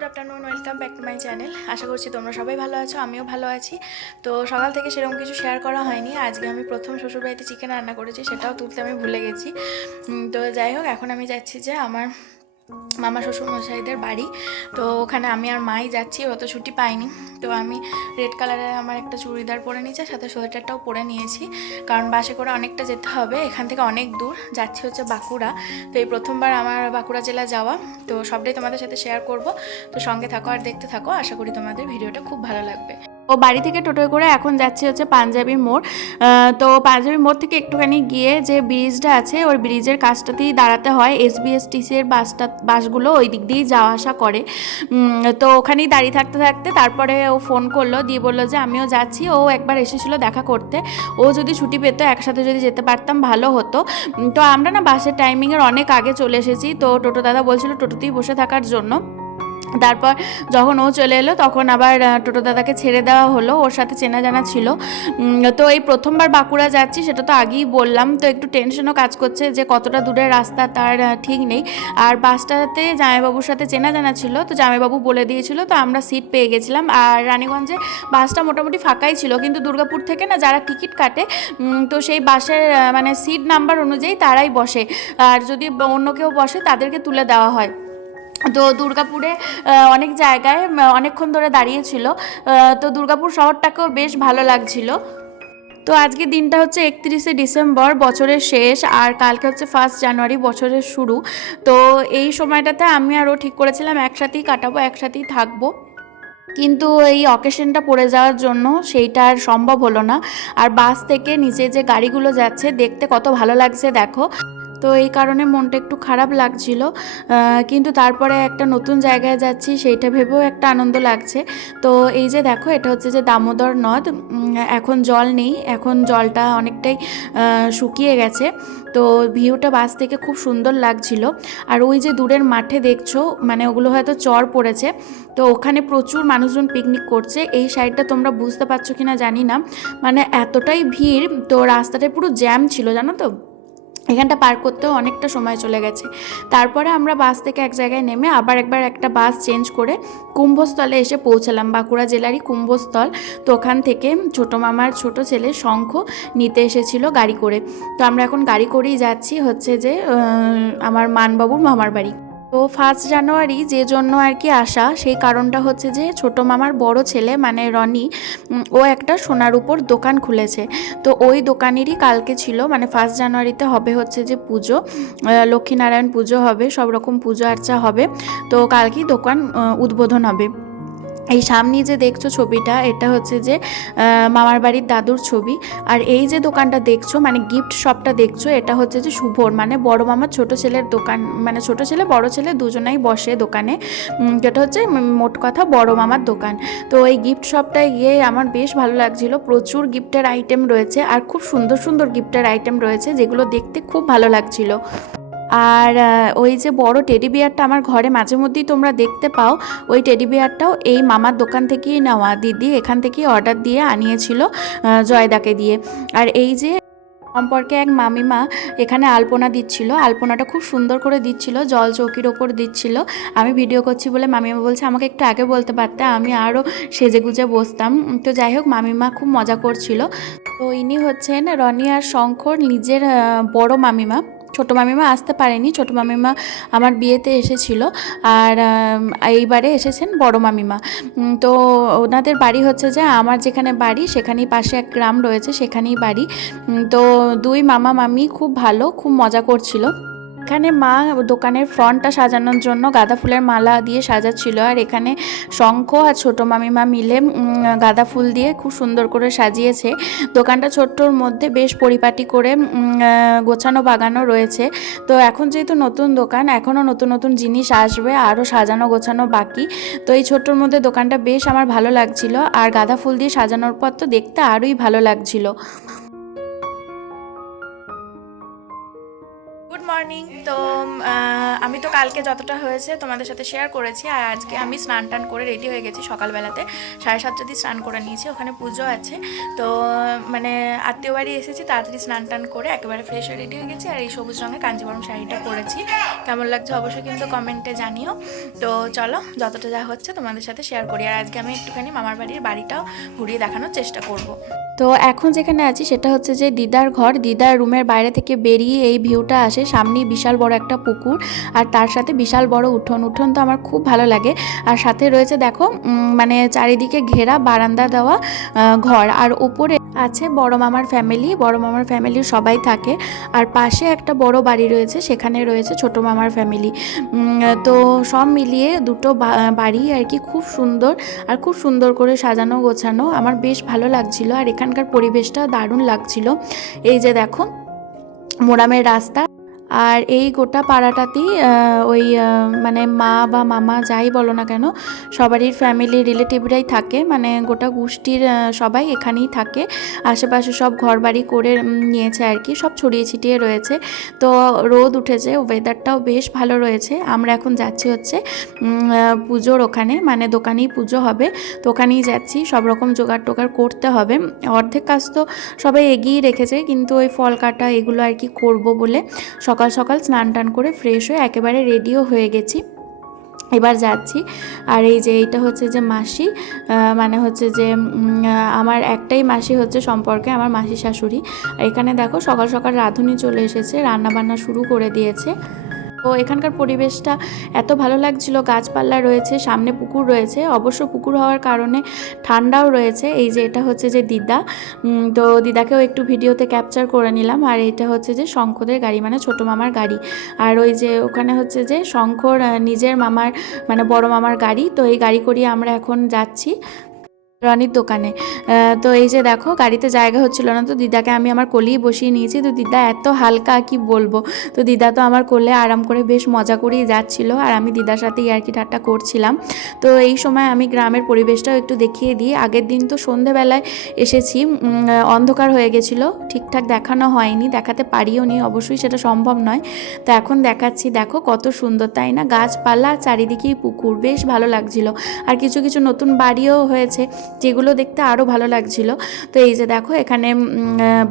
Good afternoon, welcome back to my channel. আশা করছি তোমরা সবাই ভালো আছো, আমিও ভালো আছি। তো সকাল থেকে সেরকম কিছু শেয়ার করা হয়নি। আজকে আমি প্রথম শ্বশুরবাড়িতে চিকেন রান্না করেছি, সেটাও তুলতে আমি ভুলে গেছি। তো যাই হোক, এখন আমি যাচ্ছি যে আমার মামা শ্বশুরমশাইদের বাড়ি। তো ওখানে আমি আর মাই যাচ্ছি, অত ছুটি পাইনি। তো আমি রেড কালারের আমার একটা চুড়িদার পরে নিয়েছি, সাথে সোয়েটারটাও পরে নিয়েছি, কারণ বাসে করে অনেকটা যেতে হবে, এখান থেকে অনেক দূর। যাচ্ছি হচ্ছে বাঁকুড়া। তো এই প্রথমবার আমার বাঁকুড়া জেলা যাওয়া, তো সবটাই তোমাদের সাথে শেয়ার করব। তো সঙ্গে থাকো আর দেখতে থাকো, আশা করি তোমাদের ভিডিওটা খুব ভালো লাগবে। ও বাড়ি থেকে টোটোয় করে এখন যাচ্ছি হচ্ছে পাঞ্জাবি মোড়। তো পাঞ্জাবি মোড় থেকে একটুখানি গিয়ে যে ব্রিজটা আছে, ওই ব্রিজের কাছটাতেই দাঁড়াতে হয়। এসবিএসটিসি এর বাসগুলো ওই দিক দিয়েই যাওয়া আসা করে। তো ওখানেই দাঁড়িয়ে থাকতে থাকতে তারপরে ও ফোন করলো, দিয়ে বললো যে আমিও যাচ্ছি। ও একবার এসেছিলো দেখা করতে, ও যদি ছুটি পেতো একসাথে যদি যেতে পারতাম ভালো হতো। তো আমরা না বাসের টাইমিংয়ের অনেক আগে চলে এসেছি। তো টোটো দাদা বলছিল টোটোতেই বসে থাকার জন্য। তারপর যখন ও চলে এলো তখন আবার টোটো দাদাকে ছেড়ে দেওয়া হলো, ওর সাথে চেনা জানা ছিল। তো এই প্রথমবার বাঁকুড়া যাচ্ছি, সেটা তো আগেই বললাম। তো একটু টেনশনও কাজ করছে যে কতটা দূরের রাস্তা তার ঠিক নেই। আর বাসটাতে জামাইবাবুর সাথে চেনা জানা ছিল, তো জামাইবাবু বলে দিয়েছিল, তো আমরা সিট পেয়ে গেছিলাম। আর রানীগঞ্জে বাসটা মোটামুটি ফাঁকাই ছিল, কিন্তু দুর্গাপুর থেকে না যারা টিকিট কাটে, তো সেই বাসের মানে সিট নাম্বার অনুযায়ী তারাই বসে, আর যদি অন্য কেউ বসে তাদেরকে তুলে দেওয়া হয়। তো দুর্গাপুরে অনেক জায়গায় অনেকক্ষণ ধরে দাঁড়িয়েছিল। তো দুর্গাপুর শহরটাকেও বেশ ভালো লাগছিল। তো আজকে দিনটা হচ্ছে 31শে ডিসেম্বর, বছরের শেষ, আর কালকে হচ্ছে 1 জানুয়ারি, বছরের শুরু। তো এই সময়টাতে আমি আর ও ঠিক করেছিলাম একসাথেই কাটাবো, একসাথেই থাকবো। কিন্তু এই অকেশনটা পড়ে যাওয়ার জন্য সেইটা আর সম্ভব হলো না। আর বাস থেকে নিচে যে গাড়িগুলো যাচ্ছে দেখতে কত ভালো লাগছে দেখো। তো এই কারণে মনটা একটু খারাপ লাগছিল, কিন্তু তারপরে একটা নতুন জায়গায় যাচ্ছি সেইটা ভেবেও একটা আনন্দ লাগছে। তো এই যে দেখো, এটা হচ্ছে যে দামোদর নদ। এখন জল নেই, এখন জলটা অনেকটাই শুকিয়ে গেছে। তো ভিউটা বাস থেকে খুব সুন্দর লাগছিল। আর ওই যে দূরের মাঠে দেখছো, মানে ওগুলো হয়তো চর পড়েছে, তো ওখানে প্রচুর মানুষজন পিকনিক করছে। এই সাইডটা তোমরা বুঝতে পারছো কিনা জানি না, মানে এতটাই ভিড়, তো রাস্তাটায় পুরো জ্যাম ছিল জানো তো। এখানটা পার করতেও অনেকটা সময় চলে গেছে। তারপরে আমরা বাস থেকে এক জায়গায় নেমে আবার একবার একটা বাস চেঞ্জ করে কুম্ভস্থলে এসে পৌঁছালাম, বাঁকুড়া জেলারই কুম্ভস্থল। তো ওখান থেকে ছোটো মামার ছোট ছেলে শঙ্খ নিতে এসেছিল গাড়ি করে। তো আমরা এখন গাড়ি করেই যাচ্ছি হচ্ছে যে আমার মানবাবুর মামার বাড়ি। তো 1 জানুয়ারি যে জন্য আর কি আসা, সেই কারণটা হচ্ছে যে ছোটো মামার বড় ছেলে মানে রনি, ও একটা সোনার উপর দোকান খুলেছে। তো ওই দোকানেরই কালকে ছিল, মানে 1 জানুয়ারিতে হবে হচ্ছে যে পুজো, লক্ষ্মীনারায়ণ পুজো হবে, সব রকম পুজো আর্চা হবে। তো কালকেই দোকান উদ্বোধন হবে। এই সামনে যে দেখছো ছবিটা, এটা হচ্ছে যে মামার বাড়ির দাদুর ছবি। আর এই যে দোকানটা দেখছো, মানে গিফট শপটা দেখছো, এটা হচ্ছে যে শুভর, মানে বড় মামার ছোট ছেলের দোকান, মানে ছোট ছেলে বড় ছেলে দুজনেই বসে দোকানে। যেটা হচ্ছে মোট কথা বড় মামার দোকান। তো এই গিফট শপটায় গিয়ে আমার বেশ ভালো লাগছিল, প্রচুর গিফটের আইটেম রয়েছে, আর খুব সুন্দর সুন্দর গিফটের আইটেম রয়েছে, যেগুলো দেখতে খুব ভালো লাগছিল। আর ওই যে বড় টেডি বিয়ারটা আমার ঘরে মাঝে মধ্যেই তোমরা দেখতে পাও, ওই টেডি বিয়ারটাও এই মামার দোকান থেকেই নেওয়া। দিদি এখান থেকেই অর্ডার দিয়ে আনিয়েছিল জয়দাকে দিয়ে। আর এই যে সম্পর্কে এক মামিমা এখানে আলপনা দিচ্ছিল, আলপনাটা খুব সুন্দর করে দিচ্ছিল, জল চৌকির ওপর দিচ্ছিল। আমি ভিডিও করছি বলে মামিমা বলছে আমাকে একটু আগে বলতে পারতে, আমি আরও সেজেগুজে বসতাম। তো যাই হোক, মামিমা খুব মজা করছিল। তো ইনি হচ্ছেন রনি আর শঙ্কর নিজের বড় মামিমা। ছোটো মামিমা আসতে পারেনি, ছোটো মামিমা আমার বিয়েতে এসেছিল, আর এইবারে এসেছেন বড় মামিমা। তো ওনাদের বাড়ি হচ্ছে যে আমার যেখানে বাড়ি সেখানেই পাশে এক গ্রাম রয়েছে, সেখানেই বাড়ি। তো দুই মামা মামি খুব ভালো, খুব মজা করছিল। এখানে মা দোকানের ফ্রন্টটা সাজানোর জন্য গাঁদা ফুলের মালা দিয়ে সাজাচ্ছিল, আর এখানে শঙ্খ আর ছোটো মামিমা মিলে গাঁদা ফুল দিয়ে খুব সুন্দর করে সাজিয়েছে। দোকানটা ছোট্টর মধ্যে বেশ পরিপাটি করে গোছানো বাগানো রয়েছে। তো এখন যেহেতু নতুন দোকান, এখনও নতুন নতুন জিনিস আসবে, আরও সাজানো গোছানো বাকি। তো এই ছোট্টর মধ্যে দোকানটা বেশ আমার ভালো লাগছিল, আর গাঁদা ফুল দিয়ে সাজানোর পর তো দেখতে আরোই ভালো লাগছিল। Good morning. তো আমি তো কালকে যতটা হয়েছে তোমাদের সাথে শেয়ার করেছি, আর আজকে আমি স্নান টান করে রেডি হয়ে গেছি সকালবেলাতে 7:30 দিয়ে স্নান করে নিয়েছি। ওখানে পুজো আছে, তো মানে আত্মীয় বাড়ি এসেছি, তাড়াতাড়ি স্নান টান করে একেবারে ফ্রেশ হয়ে রেডি হয়ে গেছি। আর এই সবুজ রঙের কাঞ্জিবরম শাড়িটা পরেছি, কেমন লাগছে অবশ্যই কিন্তু কমেন্টে জানিও। তো চলো যতটা যা হচ্ছে তোমাদের সাথে শেয়ার করি। আর আজকে আমি একটুখানি মামার বাড়িটাও ঘুরিয়ে দেখানোর চেষ্টা করব। তো এখন যেখানে আছি সেটা হচ্ছে যে দিদার ঘর। দিদার রুমের বাইরে থেকে বেরিয়ে এই ভিউটা আসে, সামনেই বিশাল বড় একটা পুকুর আর তার সাথে বিশাল বড় উঠোন। উঠোন তো আমার খুব ভালো লাগে। আর সাথে রয়েছে দেখো মানে চারিদিকে ঘেরা বারান্দা দেওয়া ঘর, আর ওপরে আছে বড় মামার ফ্যামিলি। বড় মামার ফ্যামিলির সবাই থাকে। আর পাশে একটা বড় বাড়ি রয়েছে, সেখানে রয়েছে ছোট মামার ফ্যামিলি। তো সব মিলিয়ে দুটো বাড়ি আর কি, খুব সুন্দর আর খুব সুন্দর করে সাজানো গোছানো। আমার বেশ ভালো লাগছিল, আর এখানকার পরিবেশটা দারুণ লাগছিল। এই যে দেখো মোরামের রাস্তা, আর এই গোটা পাড়াটাতেই ওই মানে মা বা মামা যাই বলো না কেন, সবারই ফ্যামিলি রিলেটিভরাই থাকে, মানে গোটা গোষ্ঠীর সবাই এখানেই থাকে। আশেপাশে সব ঘরবাড়ি করে নিয়েছে আর কি, সব ছড়িয়ে ছিটিয়ে রয়েছে। তো রোদ উঠেছে, ওয়েদারটাও বেশ ভালো রয়েছে। আমরা এখন যাচ্ছি হচ্ছে পুজোর ওখানে, মানে দোকানেই পুজো হবে, তো ওখানেই যাচ্ছি। সব রকম জোগাড় টোগাড় করতে হবে। অর্ধেক কাজ তো সবাই এগিয়ে রেখেছে, কিন্তু ওই ফল কাটা এগুলো আর কি করবো বলে সকাল সকাল স্নান টান করে ফ্রেশ হয়ে একেবারে রেডিও হয়ে গেছি, এবার যাচ্ছি। আর এই যে এইটা হচ্ছে যে মাসি, মানে হচ্ছে যে আমার একটাই মাসি হচ্ছে সম্পর্কে, আমার মাসি শাশুড়ি। এখানে দেখো সকাল সকাল রাঁধুনি চলে এসেছে, রান্না বান্না শুরু করে দিয়েছে। তো এখানকার পরিবেশটা এত ভালো লাগছিল, গাছপালা রয়েছে, সামনে পুকুর রয়েছে, অবশ্য পুকুর হওয়ার কারণে ঠান্ডাও রয়েছে। এই যে এটা হচ্ছে যে দিদা, তো দিদাকেও একটু ভিডিওতে ক্যাপচার করে নিলাম। আর এটা হচ্ছে যে শঙ্করের গাড়ি, মানে ছোট মামার গাড়ি। আর ওই যে ওখানে হচ্ছে যে শঙ্কর নিজের মামার মানে বড় মামার গাড়ি। তো এই গাড়ি করিয়ে আমরা এখন যাচ্ছি রনির দোকানে। তো এই যে দেখো গাড়িতে জায়গা হচ্ছিল না, তো দিদাকে আমি আমার কোলেই বসিয়ে নিয়েছি। তো দিদা এত হালকা কি বলবো, তো দিদা তো আমার কোলে আরাম করে বেশ মজা করেই যাচ্ছিল, আর আমি দিদার সাথে ইয়ার্কি ঠাট্টা করছিলাম। তো এই সময় আমি গ্রামের পরিবেশটাও একটু দেখিয়ে দিই। আগের দিন তো সন্ধেবেলায় এসেছি, অন্ধকার হয়ে গেছিলো, ঠিকঠাক দেখানো হয়নি, দেখাতে পারিও নি, অবশ্যই সেটা সম্ভব নয়। তো এখন দেখাচ্ছি, দেখো কত সুন্দর তাই না, গাছপালা, চারিদিকেই পুকুর, বেশ ভালো লাগছিল। আর কিছু কিছু নতুন বাড়িও হয়েছে, যেগুলো দেখতে আরও ভালো লাগছিল। তো এই যে দেখো এখানে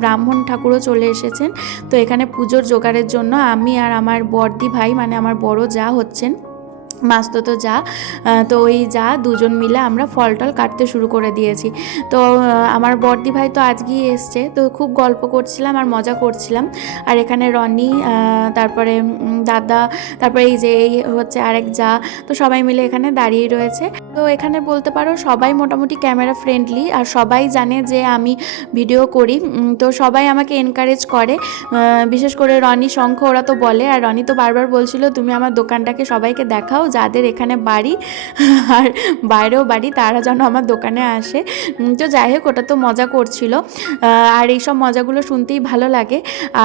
ব্রাহ্মণ ঠাকুরও চলে এসেছেন। তো এখানে পুজোর জোগাড়ের জন্য আমি আর আমার বড়দি ভাই, মানে আমার বড় যা হচ্ছেন, মাস্ততো যা, তো ওই যা দুজন মিলে আমরা ফল টল কাটতে শুরু করে দিয়েছি। তো আমার বড়দি ভাই তো আজকেই এসছে, তো খুব গল্প করছিলাম আর মজা করছিলাম। আর এখানে রনি, তারপরে দাদা, তারপরে এই যে এই হচ্ছে আরেক যা, তো সবাই মিলে এখানে দাঁড়িয়ে রয়েছে। তো এখানে বলতে পারো সবাই মোটামুটি ক্যামেরা ফ্রেন্ডলি, আর সবাই জানে যে আমি ভিডিও করি, তো সবাই আমাকে এনকারেজ করে। বিশেষ করে রনি, শঙ্খ, ওরা তো বলে, আর রনি তো বারবার বলছিল তুমি আমার দোকানটাকে সবাইকে দেখাও, যাদের এখানে বাড়ি আর বাইরেও বাড়ি তারা যেন আমার দোকানে আসে। তো যাই হোক, ওটা তো মজা করছিল, আর এইসব মজাগুলো শুনতেই ভালো লাগে।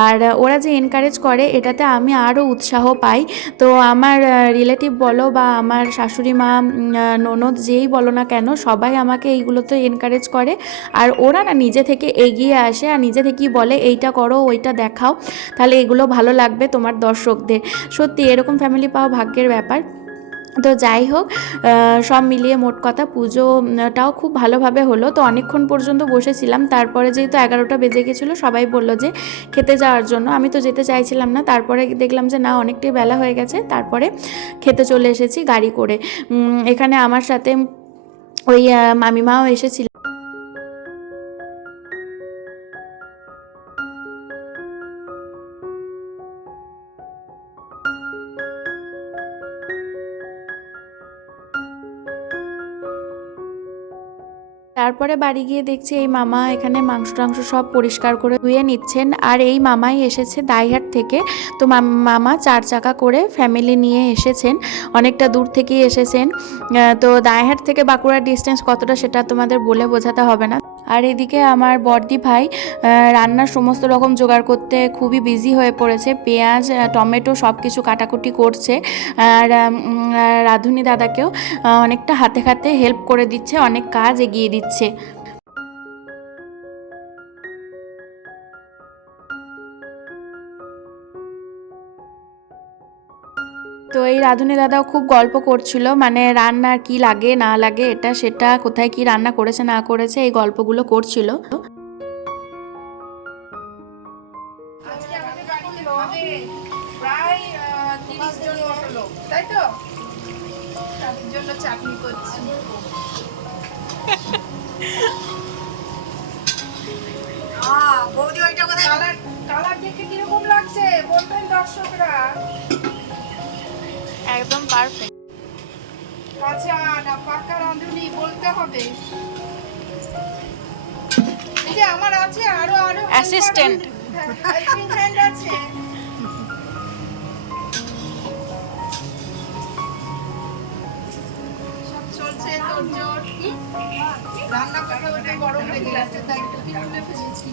আর ওরা যে এনকারেজ করে এটাতে আমি আরও উৎসাহ পাই। তো আমার রিলেটিভ বলো বা আমার শাশুড়ি মা, ননদ, যেই বলো না কেন, সবাই আমাকে এইগুলোতে এনকারেজ করে। আর ওরা না নিজে থেকে এগিয়ে আসে আর নিজে থেকেই বলে এইটা করো, ওইটা দেখাও, তাহলে এগুলো ভালো লাগবে তোমার দর্শকদের। সত্যি এরকম ফ্যামিলি পাওয়া ভাগ্যের ব্যাপার। তো যাই হোক, সব মিলিয়ে মোট কথা পুজোটাও খুব ভালোভাবে হলো। তো অনেকক্ষণ পর্যন্ত বসেছিলাম, তারপরে যেহেতু 11টা বেজে গেছিলো, সবাই বলল যে খেতে যাওয়ার জন্য। আমি তো যেতে চাইছিলাম না, তারপরে দেখলাম যে না, অনেকটাই বেলা হয়ে গেছে, তারপরে খেতে চলে এসেছি গাড়ি করে। এখানে আমার সাথে ওই মামিমাও এসেছিল। তারপরে বাড়ি গিয়ে দেখছি এই মামা এখানে মাংস টাংস সব পরিষ্কার করে ধুয়ে নিচ্ছেন। আর এই মামাই এসেছে দাইহাট থেকে। তো মামা 4 চাকা করে ফ্যামিলি নিয়ে এসেছেন, অনেকটা দূর থেকেই এসেছেন। তো দাইহাট থেকে বাঁকুড়ার ডিস্টেন্স কতটা সেটা তোমাদের বলে বোঝাতে হবে না। আর এদিকে আমার বড়দি ভাই রান্নার সমস্ত রকম জোগাড় করতে খুবই বিজি হয়ে পড়েছে, পেঁয়াজ, টমেটো সব কিছু কাটাকুটি করছে। আর রাঁধুনি দাদাকেও অনেকটা হাতে হাতে হেল্প করে দিচ্ছে, অনেক কাজ এগিয়ে দিচ্ছে। তো এই রাঁধুনি দাদাও খুব গল্প করছিল, মানে রান্নার কি লাগে না লাগে, এটা সেটা, কোথায় কি রান্না করেছে না করেছে, এই গল্পগুলো করছিল। আজকে আমাদের বাড়িতে হবে প্রায় 30 জন মতো লোক, তাই তো? তার জন্য চাটনি করছি। বৌদি ওইটা কোথায়? কালার দেখে কিরকম লাগছে বলবেন দর্শকরা। একদম পারফেক্ট। কাঁচা না পাকা রাঁধুনি বলতে হবে। এই যে আমার আছে আরো অ্যাসিস্ট্যান্ট হেল্পিং হ্যান্ড আছে। সব চলছে তোড়জোড়। রান্না করতে করতে গরম লেগে গেছে, তাই টুপি খুলে ফেলেছি।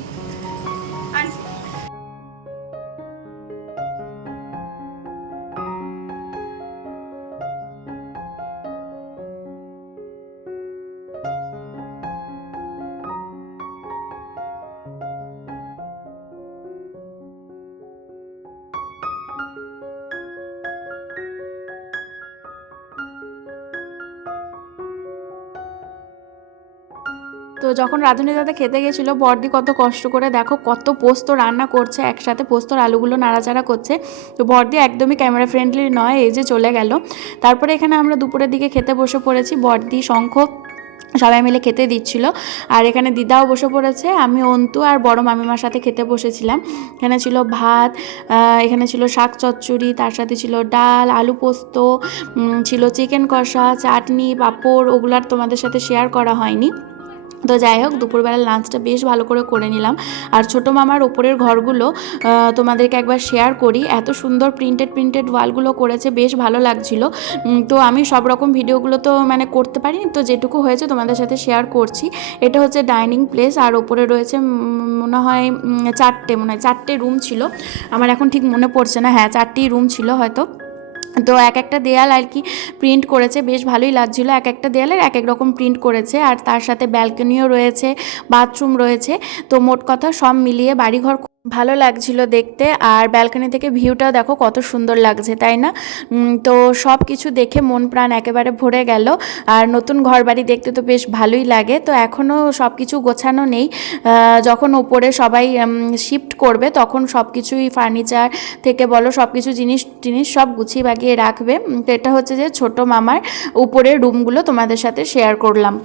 তো যখন রাঁধুনি দাদা খেতে গেছিলো, বড়দি কত কষ্ট করে দেখো কত পোস্ত রান্না করছে, একসাথে পোস্তর আলুগুলো নাড়াচাড়া করছে। তো বড়দি একদমই ক্যামেরা ফ্রেন্ডলি নয়, এই যে চলে গেল। তারপরে এখানে আমরা দুপুরের দিকে খেতে বসে পড়েছি, বড়দি, শঙ্খ সবাই মিলে খেতে দিচ্ছিল। আর এখানে দিদাও বসে পড়েছে, আমি অন্তু আর বড় মামিমার সাথে খেতে বসেছিলাম। এখানে ছিল ভাত, এখানে ছিল শাক চচ্চড়ি, তার সাথে ছিল ডাল, আলু পোস্ত, ছিল চিকেন কষা, চাটনি, পাঁপড়, ওগুলো আর তোমাদের সাথে শেয়ার করা হয়নি। তো যাই হোক, দুপুরবেলার লাঞ্চটা বেশ ভালো করে নিলাম। আর ছোটো মামার ওপরের ঘরগুলো তোমাদেরকে একবার শেয়ার করি, এত সুন্দর প্রিন্টেড ওয়ালগুলো করেছে, বেশ ভালো লাগছিল। তো আমি সব রকম ভিডিওগুলো তো মানে করতে পারিনি, তো যেটুকু হয়েছে তোমাদের সাথে শেয়ার করছি। এটা হচ্ছে ডাইনিং প্লেস, আর ওপরে রয়েছে মনে হয় চারটে রুম ছিল, আমার এখন ঠিক মনে পড়ছে না, হ্যাঁ 4টি রুম ছিল হয়তো। তো এক একটা দেয়াল আর কি প্রিন্ট করেছে, বেশ ভালোই লাগছিল, এক একটা দেয়ালের এক এক রকম প্রিন্ট করেছে। আর তার সাথে ব্যালকনিও রয়েছে, বাথরুম রয়েছে। তো মোট কথা সব মিলিয়ে বাড়িঘর ভালো লাগছিল দেখতে। আর ব্যালকনি থেকে ভিউটাও দেখো কত সুন্দর লাগছে, তাই না? তো সব কিছু দেখে মন প্রাণ একেবারে ভরে গেল। আর নতুন ঘর বাড়ি দেখতে তো বেশ ভালোই লাগে। তো এখনও সব কিছু গোছানো নেই, যখন ওপরে সবাই শিফট করবে তখন সব কিছুই ফার্নিচার থেকে বলো সব কিছু জিনিস সব গুছিয়ে বাগিয়ে রাখবে। তো এটা হচ্ছে যে ছোটো মামার উপরের রুমগুলো তোমাদের সাথে শেয়ার করলাম।